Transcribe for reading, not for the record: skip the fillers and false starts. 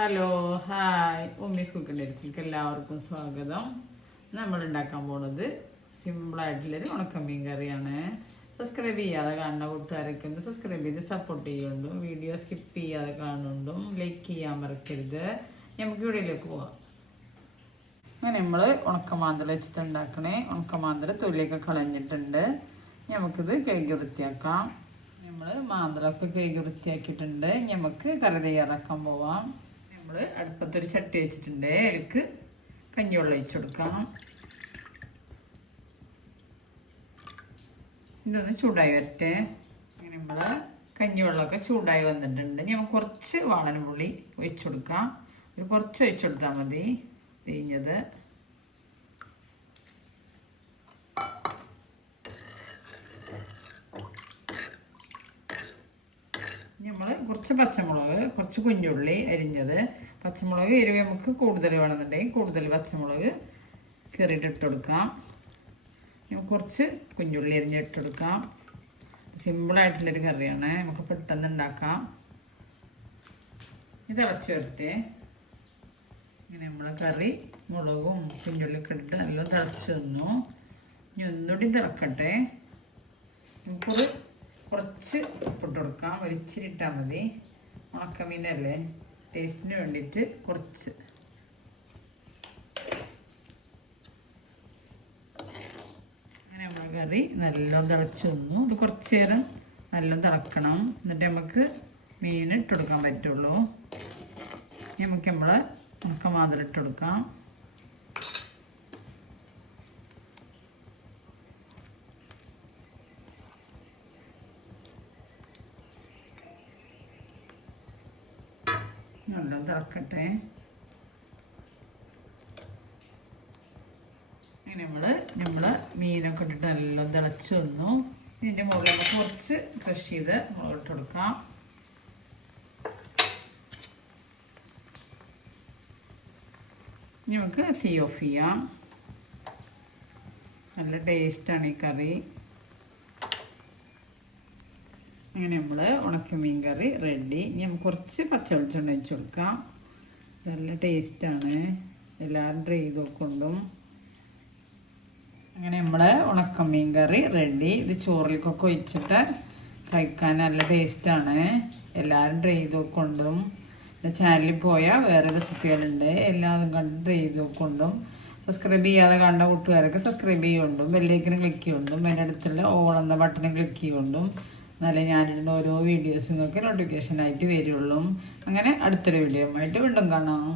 Hello hi Ummis cooking ഡേറ്റ്സിലേക്ക് എല്ലാവർക്കും സ്വാഗതം. നമ്മൾ ഉണ്ടാക്കാൻ പോകുന്നത് സിമ്പിളായിട്ടുള്ളൊരു ഉണക്കമീൻ കറിയാണ്. സബ്സ്ക്രൈബ് ചെയ്യാതെ കാണുന്ന കൂട്ടുകാരൊക്കെ ഒന്ന് സബ്സ്ക്രൈബ് ചെയ്ത് സപ്പോർട്ട് ചെയ്യുന്നുണ്ടും വീഡിയോ സ്കിപ്പ് ചെയ്യാതെ കാണുന്നുണ്ടും ലൈക്ക് ചെയ്യാൻ മറക്കരുത്. നമുക്ക് വീഡിയോയിലേക്ക് പോവാം. അങ്ങനെ നമ്മൾ ഉണക്കമാന്തൽ വെച്ചിട്ട് ഉണ്ടാക്കണേ. ഉണക്കമാന്തൽ തൊലിയൊക്കെ കളഞ്ഞിട്ടുണ്ട്. നമുക്കിത് കഴുകി വൃത്തിയാക്കാം. നമ്മൾ മാന്തളൊക്കെ കഴുകി വൃത്തിയാക്കിയിട്ടുണ്ട്. നമുക്ക് കറി തയ്യാറാക്കാൻ പോവാം. നമ്മൾ അടുപ്പത്തൊരു ചട്ടി വെച്ചിട്ടുണ്ട്. അതിലേക്ക് കഞ്ഞിവെള്ളം ഒഴിച്ചു കൊടുക്കാം. ഇതൊന്ന് ചൂടായി വരട്ടെ. അങ്ങനെ നമ്മൾ കഞ്ഞിവെള്ളമൊക്കെ ചൂടായി വന്നിട്ടുണ്ട്. നമുക്ക് കുറച്ച് വാളൻപുളി ഒഴിച്ചു കൊടുക്കാം. ഒരു കുറച്ച് ഒഴിച്ചു കൊടുത്താൽ മതി. പിഴിഞ്ഞത് നമ്മൾ കുറച്ച് പച്ചമുളക്, കുറച്ച് കുഞ്ഞുള്ളി അരിഞ്ഞത്, പച്ചമുളക് എരിവ് നമുക്ക് കൂടുതൽ വേണമെന്നുണ്ടെങ്കിൽ കൂടുതൽ പച്ചമുളക് കീറിയിട്ടിട്ട് കൊടുക്കാം. കുറച്ച് കുഞ്ഞുള്ളി അരിഞ്ഞിട്ട് കൊടുക്കാം. സിമ്പിളായിട്ടുള്ളൊരു കറിയാണ്, നമുക്ക് പെട്ടെന്ന് ഉണ്ടാക്കാം. ഇത് തിളച്ച് വരട്ടെ. ഇങ്ങനെ നമ്മളെ കറി മുളകും കുഞ്ഞുള്ളിയൊക്കെ ഇട്ട് നല്ല തിളച്ച് വന്നു. ഇനി ഒന്നുകൂടി തിളക്കട്ടെ. നമുക്കൊരു കുറച്ച് ഉപ്പിട്ട് കൊടുക്കാം. ഒരു ഇച്ചിരി ഇട്ടാൽ മതി. ഉണക്കമീനല്ലേ, ടേസ്റ്റിന് വേണ്ടിയിട്ട് കുറച്ച്. അങ്ങനെ നമ്മൾ കറി നല്ലോണം തിളച്ച് വന്നു. ഇത് കുറച്ച് നേരം നല്ലോണം തിളക്കണം. എന്നിട്ട് നമുക്ക് മീൻ ഇട്ട് കൊടുക്കാൻ പറ്റുള്ളൂ. നമുക്ക് നമ്മൾ ഉണക്കമാന്തൽ ഇട്ട് കൊടുക്കാം. നല്ല തിളക്കട്ടെ. അങ്ങനെ നമ്മൾ മീനൊക്കെ ഇട്ടിട്ട് നല്ല തിളച്ച് വന്നു. ഇതിൻ്റെ മുകളിൽ നമുക്ക് കുറച്ച് ക്രഷ് ചെയ്ത് മുളകിട്ട് കൊടുക്കാം. നമുക്ക് തീ ഓഫ് ചെയ്യാം. നല്ല ടേസ്റ്റാണ് ഈ കറി. അങ്ങനെ നമ്മൾ ഉണക്കമീൻ കറി റെഡി. ഇനി നമുക്ക് കുറച്ച് പച്ചവെളിച്ചെണ്ണ ഒഴിച്ച് കൊടുക്കാം. നല്ല ടേസ്റ്റാണ്, എല്ലാവരും ട്രൈ ചെയ്ത് നോക്കൊണ്ടും. അങ്ങനെ നമ്മൾ ഉണക്കമീൻ കറി റെഡി. ഇത് ചോറിലേക്കൊക്കെ ഒഴിച്ചിട്ട് കഴിക്കാൻ നല്ല ടേസ്റ്റാണ്, എല്ലാവരും ട്രൈ ചെയ്ത് നോക്കൊണ്ടും. എൻ്റെ ചാനലിൽ പോയാൽ വേറെ റെസിപ്പികളുണ്ട്, എല്ലാവരും കണ്ട് ട്രൈ ചെയ്ത് നോക്കൊണ്ടും. സബ്സ്ക്രൈബ് ചെയ്യാതെ കാണുന്ന കൂട്ടുകാരൊക്കെ സബ്സ്ക്രൈബ് ചെയ്യുകൊണ്ടും ബെല്ലൈക്കനും ക്ലിക്ക് ചെയ്യുകൊണ്ടും അതിൻ്റെ അടുത്തുള്ള ഓൾ എന്ന ബട്ടണും ക്ലിക്ക് ചെയ്യുകൊണ്ടും എന്നാലേ ഞാനിടുന്ന ഓരോ വീഡിയോസും നിങ്ങൾക്ക് നോട്ടിഫിക്കേഷനായിട്ട് വരുള്ളൂ. അങ്ങനെ അടുത്തൊരു വീഡിയോ ആയിട്ട് വീണ്ടും കാണാം.